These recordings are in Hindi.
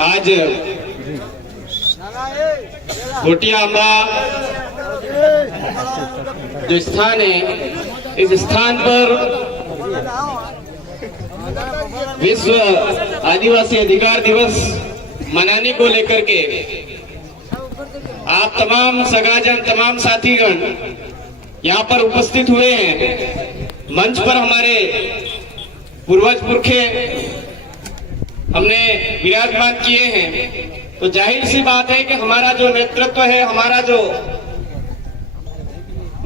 आज घोटिया आंबा जो स्थान है, इस स्थान पर विश्व आदिवासी अधिकार दिवस मनाने को लेकर के आप तमाम सगाजन, तमाम साथीगण यहाँ पर उपस्थित हुए हैं। मंच पर हमारे पूर्वज पुरखे हमने विराजमान किए हैं, तो जाहिर सी बात है कि हमारा जो नेतृत्व है, हमारा जो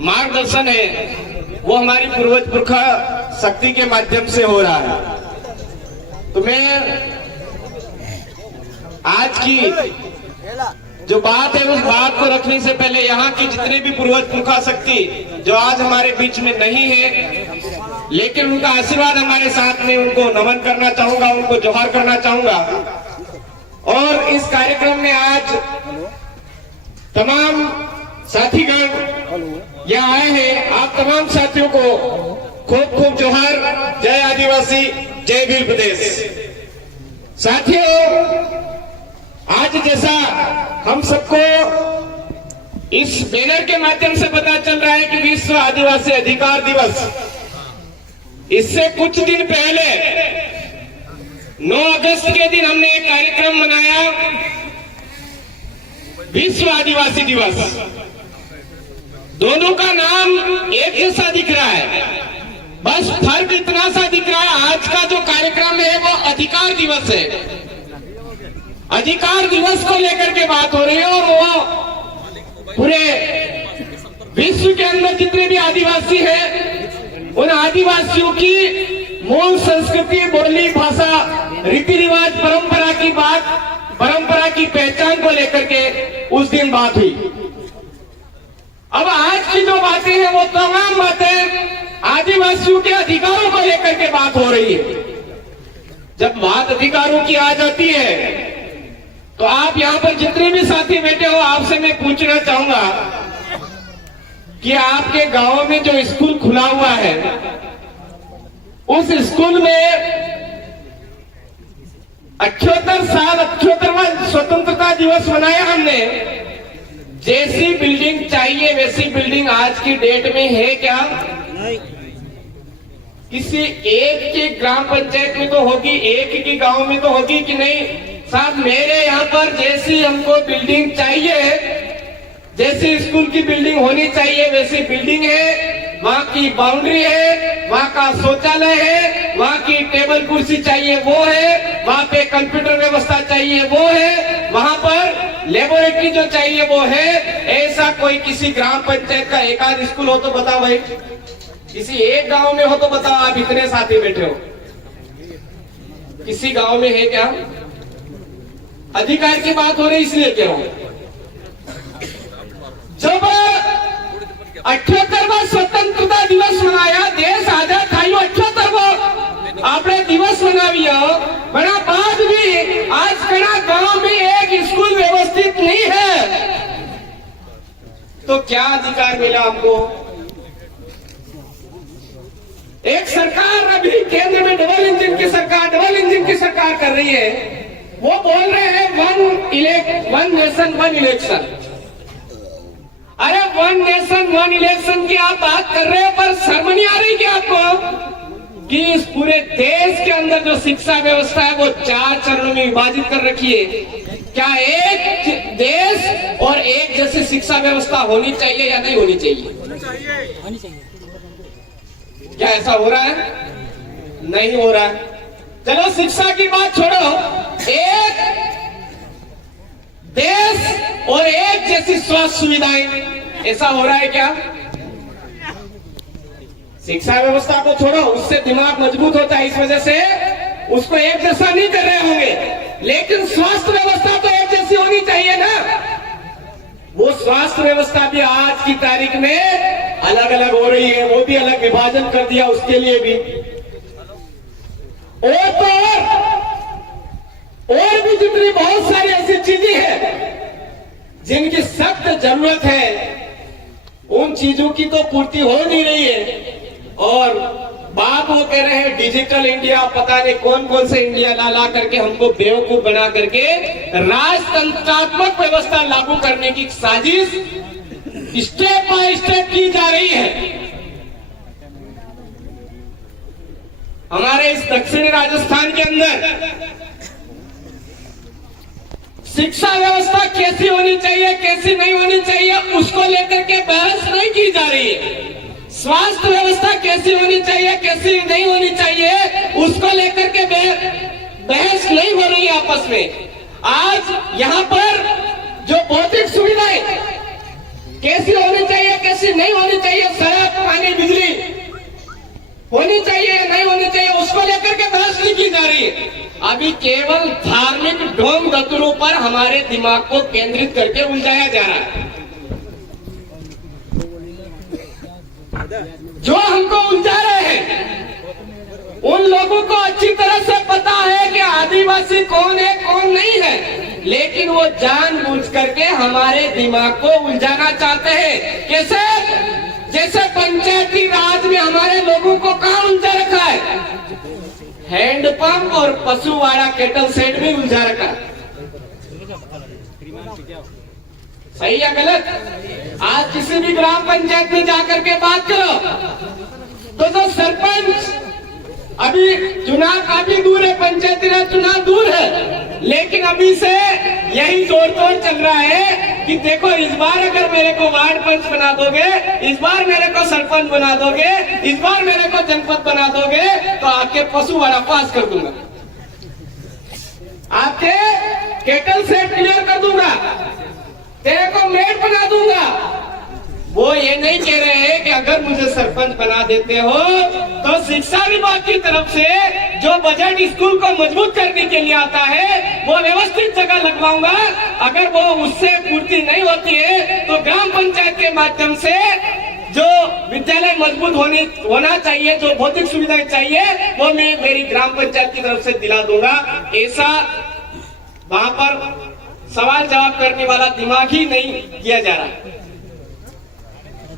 मार्गदर्शन है, वो हमारी पूर्वज पुरखा शक्ति के माध्यम से हो रहा है। तो मैं आज की जो बात है उस बात को रखने से पहले यहाँ की जितने भी पूर्वज पुरखा शक्ति जो आज हमारे बीच में नहीं है, लेकिन उनका आशीर्वाद हमारे साथ में, उनको नमन करना चाहूंगा, उनको जोहार करना चाहूंगा। और इस कार्यक्रम में आज तमाम साथीगण यहाँ आए हैं। आप तमाम साथियों को खूब खूब जोहार। जय आदिवासी, जय वीर प्रदेश। साथियों, आज जैसा हम सबको इस बैनर के माध्यम से पता चल रहा है कि विश्व आदिवासी अधिकार दिवस, इससे कुछ दिन पहले 9 अगस्त के दिन हमने एक कार्यक्रम मनाया, विश्व आदिवासी दिवस। दोनों का नाम एक जैसा दिख रहा है, बस फर्क इतना सा दिख रहा है, आज का जो कार्यक्रम है वो अधिकार दिवस है। अधिकार दिवस को लेकर के बात हो रही है, और वो पूरे विश्व के अंदर जितने भी आदिवासी हैं, उन आदिवासियों की मूल संस्कृति, बोली, भाषा, रीति रिवाज, परंपरा की पहचान को लेकर के उस दिन बात हुई। अब आज की जो बातें हैं वो तमाम बातें आदिवासियों के अधिकारों को लेकर के बात हो रही है। जब बात अधिकारों की आ जाती है तो आप यहाँ पर जितने भी साथी बैठे हो, आपसे मैं पूछना चाहूंगा कि आपके गांव में जो स्कूल खुला हुआ है, उस स्कूल में 78वां स्वतंत्रता दिवस मनाया हमने। जैसी बिल्डिंग चाहिए वैसी बिल्डिंग आज की डेट में है क्या? किसी एक के ग्राम पंचायत में तो होगी, एक के गांव में तो होगी कि नहीं? साहब, मेरे यहाँ पर जैसी हमको बिल्डिंग चाहिए, जैसी स्कूल की बिल्डिंग होनी चाहिए वैसी बिल्डिंग है, वहाँ की बाउंड्री है, वहाँ का शौचालय है, वहाँ की टेबल कुर्सी चाहिए वो है, वहाँ पे कंप्यूटर व्यवस्था चाहिए वो है, वहाँ पर लेबोरेटरी जो चाहिए वो है। ऐसा कोई किसी ग्राम पंचायत का एक आध स्कूल हो तो बताओ भाई, किसी एक गांव में हो तो बताओ। आप इतने साथी बैठे हो, किसी गांव में है क्या? अधिकार की बात हो रही इसलिए कह रहा हूं। जब 78वां स्वतंत्रता दिवस मनाया, देश आजाद थायो 78 आपने दिवस मनाविया, बना बाद भी आज कड़ा गांव में एक स्कूल व्यवस्थित नहीं है, तो क्या अधिकार मिला हमको? एक सरकार अभी केंद्र में डबल इंजन की सरकार कर रही है, वो बोल रहे हैं वन नेशन वन इलेक्शन। अरे वन नेशन वन इलेक्शन की आप बात कर रहे हो, पर शर्म नहीं आ रही क्या आपको कि इस पूरे देश के अंदर जो शिक्षा व्यवस्था है वो 4 चरणों में विभाजित कर रखी है? क्या एक देश और एक जैसी शिक्षा व्यवस्था होनी चाहिए या नहीं होनी चाहिए? होनी चाहिए। क्या ऐसा हो रहा है? नहीं हो रहा है। चलो शिक्षा की बात छोड़ो, एक देश और एक जैसी स्वास्थ्य सुविधाएं, ऐसा हो रहा है क्या? शिक्षा व्यवस्था को छोड़ो, उससे दिमाग मजबूत होता है, इस वजह से उसको एक जैसा नहीं कर रहे होंगे, लेकिन स्वास्थ्य व्यवस्था तो एक जैसी होनी चाहिए ना। वो स्वास्थ्य व्यवस्था भी आज की तारीख में अलग अलग हो रही है, वो भी अलग विभाजन कर दिया उसके लिए भी। और भी जितनी बहुत सारी ऐसी चीजें हैं जिनकी सख्त जरूरत है, उन चीजों की तो पूर्ति हो नहीं रही है। और बाप वो कह रहे हैं डिजिटल इंडिया, पता नहीं कौन कौन से इंडिया ला करके हमको बेवकूफ बना करके राजतंत्रात्मक व्यवस्था लागू करने की साजिश स्टेप बाय स्टेप की जा रही है। हमारे इस दक्षिणी राजस्थान के अंदर शिक्षा व्यवस्था कैसी होनी चाहिए, कैसी नहीं होनी चाहिए, उसको लेकर के बहस नहीं की जा रही है। स्वास्थ्य व्यवस्था कैसी होनी चाहिए, कैसी नहीं होनी चाहिए, उसको लेकर के बहस नहीं हो रही है आपस में। आज यहाँ पर जो भौतिक सुविधाएं कैसी होनी चाहिए, कैसी नहीं होनी चाहिए, सड़क, पानी, बिजली होनी चाहिए नहीं होनी चाहिए, उसको लेकर के बहस नहीं की जा रही है। अभी केवल धार्मिक ढोंग दतुरों पर हमारे दिमाग को केंद्रित करके उलझाया जा रहा है। जो हमको उलझा रहे हैं उन लोगों को अच्छी तरह से पता है कि आदिवासी कौन है कौन नहीं है, लेकिन वो जानबूझ करके हमारे दिमाग को उलझाना चाहते हैं। कैसे? जैसे पंचायती राज में हमारे लोगों को कहां उलझा रखा है, हैंडपंप और पशुवाड़ा केटल सेट में उलझा रखा है। सही या गलत? आज किसी भी ग्राम पंचायत में जाकर के बात करो तो जो सरपंच, अभी चुनाव काफी दूर है, पंचायती राज चुनाव दूर है, लेकिन अभी से यही जोड़ तोड़ चल रहा है कि देखो इस बार अगर मेरे को वार्ड पंच बना दोगे, इस बार मेरे को सरपंच बना दोगे, इस बार मेरे को जनपद बना दोगे तो आपके पशुवाड़ा पास कर दूंगा, आपके केटल सेट क्लियर कर दूंगा, तेरे को मेट बना दूंगा। वो ये नहीं कह रहे हैं कि अगर मुझे सरपंच बना देते हो तो शिक्षा विभाग की तरफ से जो बजट स्कूल को मजबूत करने के लिए आता है वो व्यवस्थित जगह लगवाऊंगा। अगर वो उससे पूर्ति नहीं होती है तो ग्राम पंचायत के माध्यम से जो विद्यालय मजबूत होना चाहिए, जो भौतिक सुविधाएं चाहिए, वो मैं मेरी ग्राम पंचायत की तरफ से दिला दूंगा। ऐसा वहां पर सवाल जवाब करने वाला दिमाग ही नहीं किया जा रहा।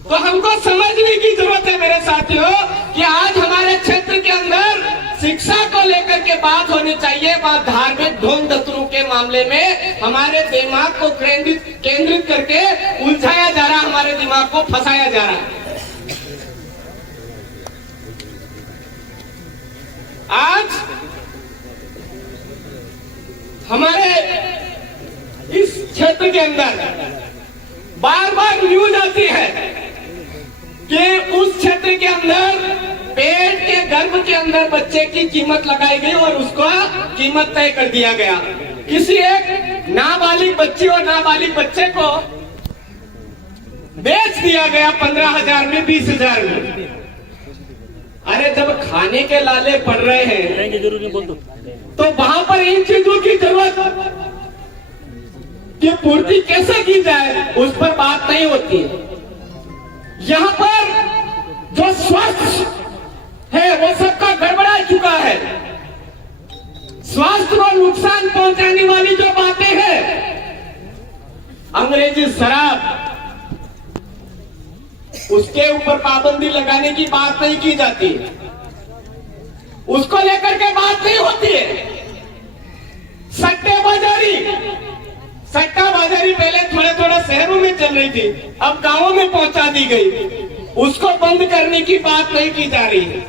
तो हमको समझने की जरूरत है मेरे साथियों कि आज हमारे क्षेत्र के अंदर शिक्षा को लेकर के बात होनी चाहिए। वह धार्मिक ढोंग दतुरों के मामले में हमारे दिमाग को केंद्रित करके उलझाया जा रहा, हमारे दिमाग को फंसाया जा रहा है। आज हमारे इस क्षेत्र के अंदर बार बार न्यूज आती है कि उस क्षेत्र के अंदर पेट के गर्भ के अंदर बच्चे की कीमत लगाई गई और उसका कीमत तय कर दिया गया। किसी एक नाबालिग बच्ची और नाबालिग बच्चे को बेच दिया गया 15,000 में, 20,000 में। अरे जब खाने के लाले पड़ रहे हैं तो वहां पर इन चीजों की जरूरत की पूर्ति कैसे की जाए उस पर बात नहीं होती है। यहाँ पर जो स्वास्थ्य है वो सबका गड़बड़ा चुका है। स्वास्थ्य को नुकसान पहुंचाने वाली जो बातें हैं, अंग्रेजी शराब, उसके ऊपर पाबंदी लगाने की बात नहीं की जाती, उसको लेकर के बात नहीं होती है। सट्टाबाजारी पहले थोड़े थोड़े शहरों में चल रही थी, अब गांवों में पहुंचा दी गई, उसको बंद करने की बात नहीं की जा रही है।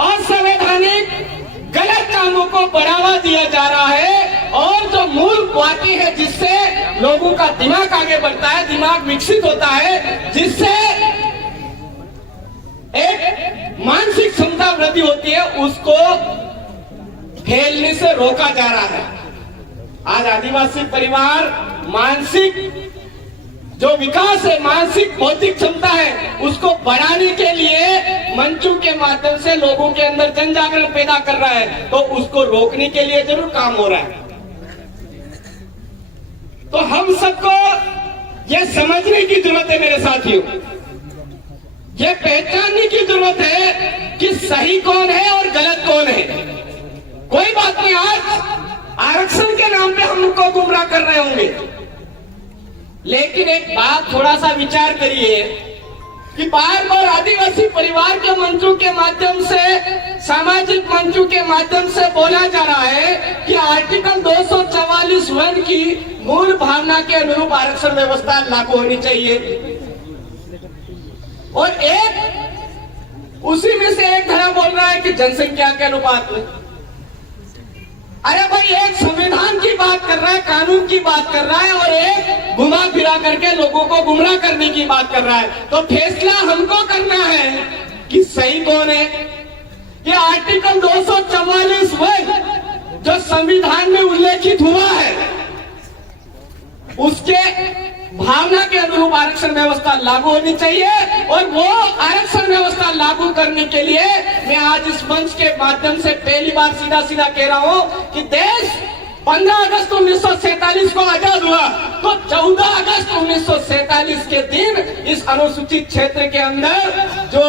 असंवैधानिक गलत कामों को बढ़ावा दिया जा रहा है और जो मूल बातें है जिससे लोगों का दिमाग आगे बढ़ता है, दिमाग विकसित होता है, जिससे एक मानसिक क्षमता वृद्धि होती है, उसको फैलने से रोका जा रहा है। आज आदिवासी परिवार मानसिक जो विकास है, मानसिक भौतिक क्षमता है, उसको बढ़ाने के लिए मंचों के माध्यम से लोगों के अंदर जन जागरण पैदा कर रहा है, तो उसको रोकने के लिए जरूर काम हो रहा है। तो हम सबको यह समझने की जरूरत है मेरे साथियों, यह पहचानने की जरूरत है कि सही कौन है और गलत कौन है। कोई बात नहीं, आज आरक्षण के नाम पे हमको गुमराह कर रहे होंगे, लेकिन एक बात थोड़ा सा विचार करिए कि बार बार आदिवासी परिवार के मंचों के माध्यम से, सामाजिक मंचों के माध्यम से बोला जा रहा है कि आर्टिकल 244(1) की मूल भावना के अनुरूप आरक्षण व्यवस्था लागू होनी चाहिए। और एक उसी में से एक धारा बोल रहा है कि जनसंख्या के अनुपात में। अरे भाई, एक संविधान की बात कर रहा है, कानून की बात कर रहा है, और एक घुमा फिरा करके लोगों को गुमराह करने की बात कर रहा है। तो फैसला हमको करना है कि सही कौन है। कि आर्टिकल 244(1) जो संविधान में उल्लेखित हुआ है, उसके भावना के अनुरूप आरक्षण व्यवस्था लागू होनी चाहिए। और वो आरक्षण व्यवस्था लागू करने के लिए मैं आज इस मंच के माध्यम से पहली बार सीधा सीधा कह रहा हूं कि देश 15 अगस्त 1947 को आजाद हुआ, तो 14 अगस्त 1947 के दिन इस अनुसूचित क्षेत्र के अंदर जो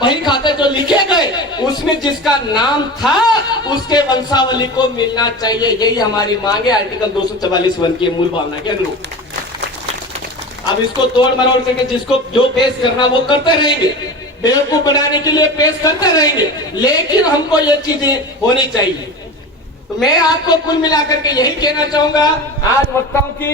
बही खाते जो लिखे गए, उसमें जिसका नाम था उसके वंशावली को मिलना चाहिए। यही हमारी मांग है आर्टिकल 244(1) की मूल भावना के अनुरूप। अब इसको तोड़ मरोड़ करके जिसको जो पेश करना वो करते रहेंगे, बेवकूफ बनाने के लिए पेश करते रहेंगे, लेकिन हमको ये चीजें होनी चाहिए। तो मैं आपको कुल मिलाकर के यही कहना चाहूंगा, आज वक्ताओं की